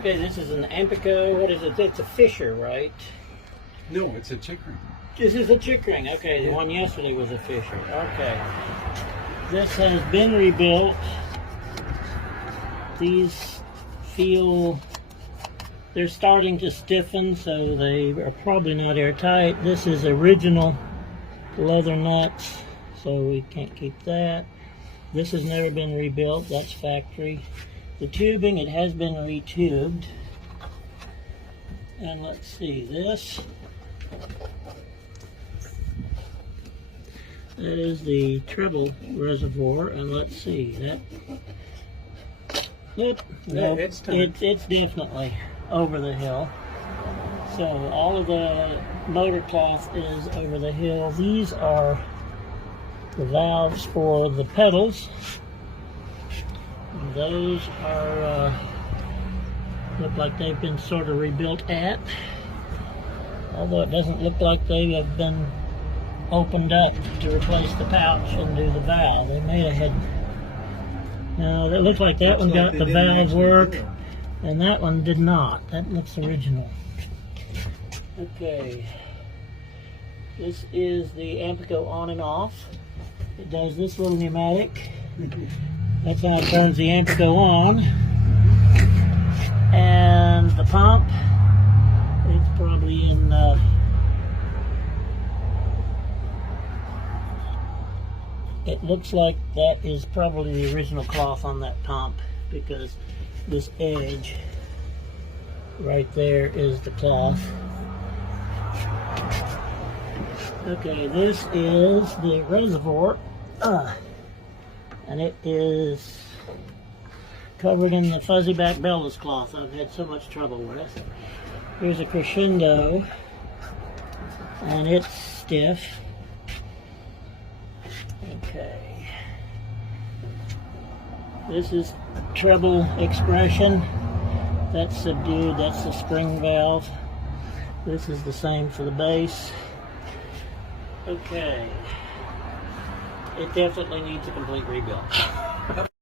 Okay, this is an Ampico. What is it? It's a Fisher, right? No, it's a chicken. This is a Chickering. Okay, the one yesterday was a Fisher. Okay. This has been rebuilt. These feel, they're starting to stiffen, so they are probably not airtight. This is original leather nuts, so we can't keep that. This has never been rebuilt. That's factory. The tubing, it has been retubed. And let's see, this is the treble reservoir, and let's see that. Yep, no, it's definitely over the hill. So all of the motor cloth is over the hill. These are the valves for the pedals. And those are look like they've been sort of rebuilt at, although it doesn't look like they have been opened up to replace the pouch and do the valve. They may have had. No, it looks like that one got the valve work, and that one did not. That looks original. Okay, this is the Ampico on and off. It does this little pneumatic. That's how it turns the Ampico on. And the pump, it's probably in it looks like that is probably the original cloth on that pump, because this edge right there is the cloth. Okay, this is the reservoir, and it is covered in the fuzzy back bellows cloth I've had so much trouble with. Here's a crescendo, and it's stiff. Okay. This is treble expression. That's subdued, that's the spring valve. This is the same for the bass. Okay. It definitely needs a complete rebuild.